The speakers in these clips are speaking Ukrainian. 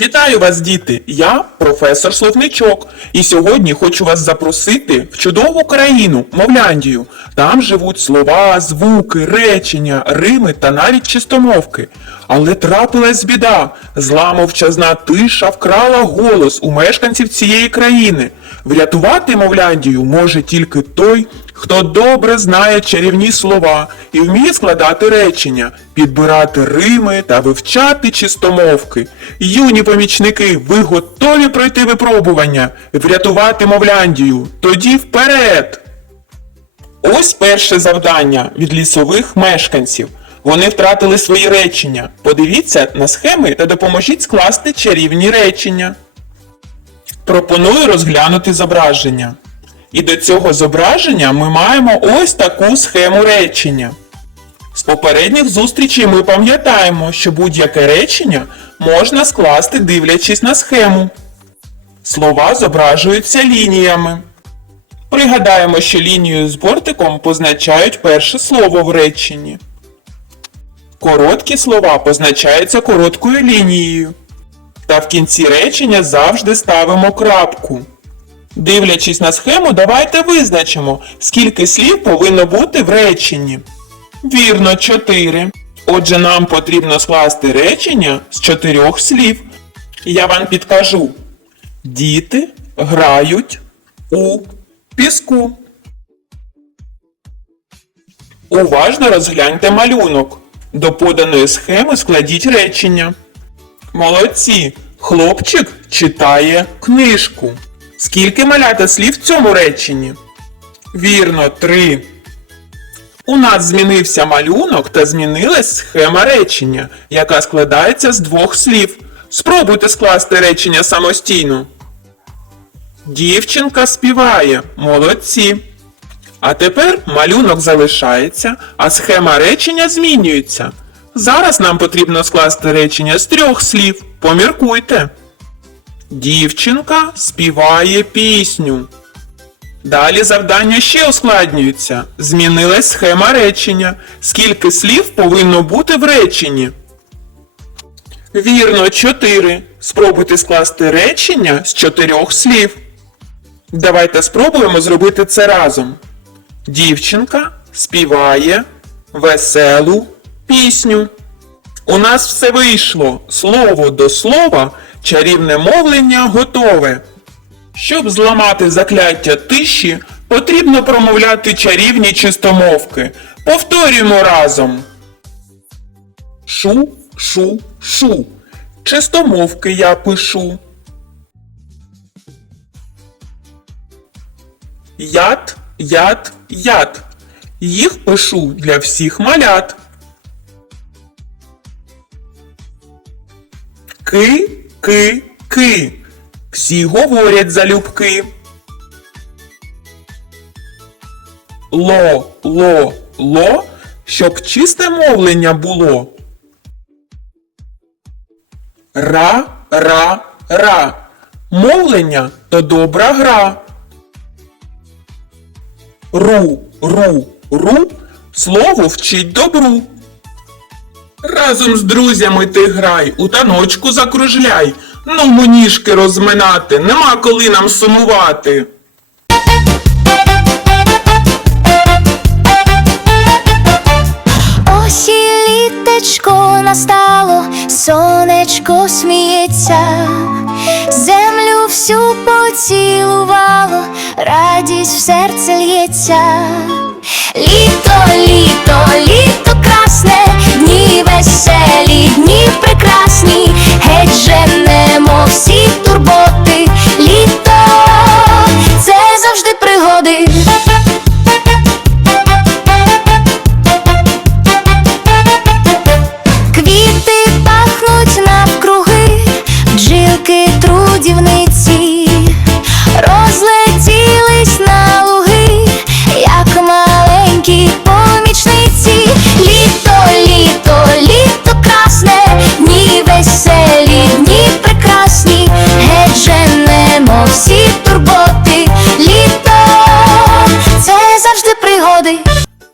Вітаю вас, діти! Я професор Словничок, і сьогодні хочу вас запросити в чудову країну Мовляндію. Там живуть слова, звуки, речення, рими та навіть чистомовки. Але трапилась біда. Зла мовчазна тиша вкрала голос у мешканців цієї країни. Врятувати Мовляндію може тільки той, хто добре знає чарівні слова і вміє складати речення, підбирати рими та вивчати чистомовки. Юні помічники, ви готові пройти випробування, врятувати Мовляндію? Тоді вперед! Ось перше завдання від лісових мешканців. Вони втратили свої речення. Подивіться на схеми та допоможіть скласти чарівні речення. Пропоную розглянути зображення. І до цього зображення ми маємо ось таку схему речення. З попередніх зустрічей ми пам'ятаємо, що будь-яке речення можна скласти дивлячись на схему. Слова зображуються лініями. Пригадаємо, що лінією з бортиком позначають перше слово в реченні. Короткі слова позначаються короткою лінією. Та в кінці речення завжди ставимо крапку. Дивлячись на схему, давайте визначимо, скільки слів повинно бути в реченні. Вірно, 4. Отже, нам потрібно скласти речення з чотирьох слів. Я вам підкажу. Діти грають у піску. Уважно розгляньте малюнок. До поданої схеми складіть речення. Молодці! Хлопчик читає книжку. Скільки малята слів в цьому реченні? Вірно, три. У нас змінився малюнок та змінилась схема речення, яка складається з двох слів. Спробуйте скласти речення самостійно. Дівчинка співає. Молодці. А тепер малюнок залишається, а схема речення змінюється. Зараз нам потрібно скласти речення з трьох слів. Поміркуйте. Дівчинка співає пісню. Далі завдання ще ускладнюється. Змінилась схема речення. Скільки слів повинно бути в реченні? Вірно, 4. Спробуйте скласти речення з чотирьох слів. Давайте спробуємо зробити це разом. Дівчинка співає веселу пісню. У нас все вийшло. Слово до слова, чарівне мовлення готове. Щоб зламати закляття тиші, потрібно промовляти чарівні чистомовки. Повторюємо разом. Шу, шу, шу. Чистомовки я пишу. Яд, яд, яд. Їх пишу для всіх малят. Ки, ки, ки. Всі говорять залюбки. Ло, ло, ло, щоб чисте мовлення було. Ра, ра, ра. Мовлення то добра гра. Ру, ру, ру. Слово вчить добру. Разом з друзями ти грай, у таночку закружляй. Ну, ніжки розминати, нема коли нам сумувати. І літечко настало, сонечко сміється, землю всю поцілувало, радість в серце лється. Літо, літо, літо красне, дні веселі, дні прекрасні, геть женемо всі турботи,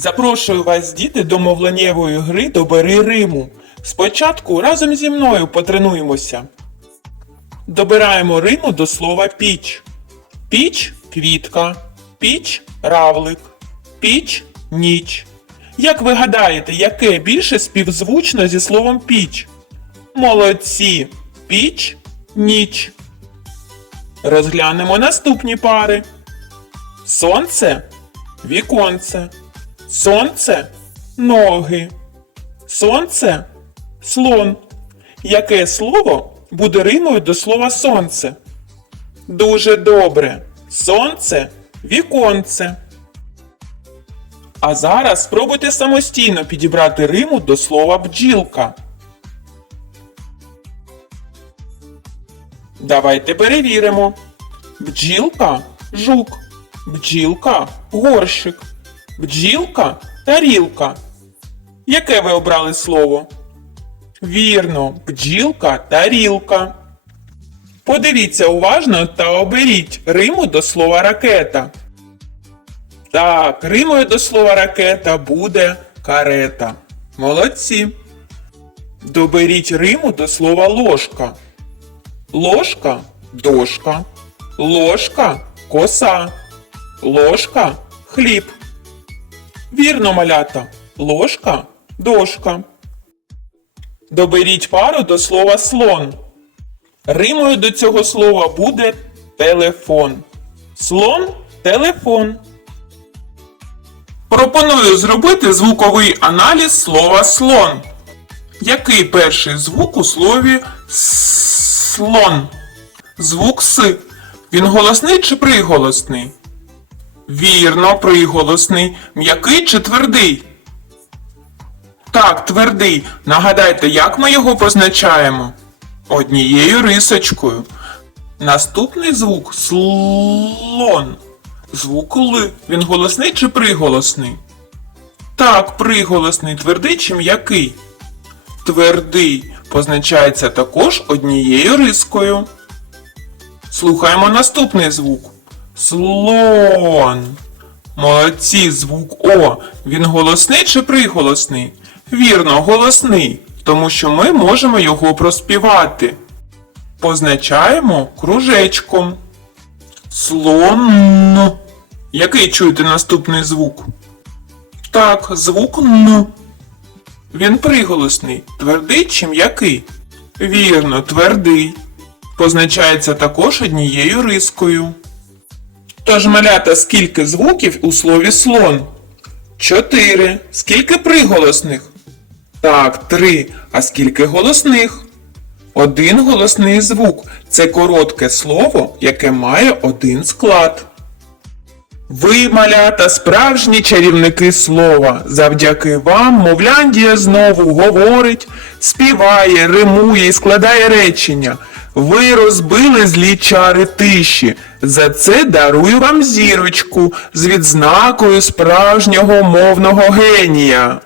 Запрошую вас, діти, до мовленнєвої гри Добери Риму. Спочатку разом зі мною потренуємося. Добираємо Риму до слова піч. Піч квітка, піч равлик, піч ніч. Як ви гадаєте, яке більше співзвучно зі словом піч? Молодці! Піч ніч. Розглянемо наступні пари. Сонце віконце. Сонце ноги. Сонце слон. Яке слово буде римою до слова сонце? Дуже добре. Сонце віконце. А зараз спробуйте самостійно підібрати риму до слова бджілка. Давайте перевіримо. Бджілка жук. Бджілка горщик. Бджілка тарілка. Яке ви обрали слово? Вірно, бджілка тарілка. Подивіться уважно та оберіть риму до слова ракета. Так, римою до слова ракета буде карета. Молодці. Доберіть риму до слова ложка. Ложка дошка. Ложка коса. Ложка хліб. Вірно, малята. Ложка дошка. Доберіть пару до слова слон. Римою до цього слова буде телефон. Слон телефон. Пропоную зробити звуковий аналіз слова слон. Який перший звук у слові слон? Звук С. Він голосний чи приголосний? Вірно, приголосний. М'який чи твердий? Так, твердий. Нагадайте, як ми його позначаємо? Однією рисочкою. Наступний звук слон. Звук Л. Він голосний чи приголосний? Так, приголосний, твердий чи м'який? Твердий позначається також однією рискою. Слухаємо наступний звук. Слон. Молодці, звук О. Він голосний чи приголосний? Вірно, голосний, тому що ми можемо його проспівати. Позначаємо кружечком. Слон. Який чуєте наступний звук? Так, звук Н. Він приголосний, твердий чи м'який? Вірно, твердий. Позначається також однією рискою. Тож, малята, скільки звуків у слові слон? Чотири. Скільки приголосних? Так, три. А скільки голосних? Один голосний звук це коротке слово, яке має один склад. Ви, малята, справжні чарівники слова. Завдяки вам Мовляндія знову говорить, співає, римує і складає речення. Ви розбили злі чари тиші. За це дарую вам зірочку з відзнакою справжнього мовного генія.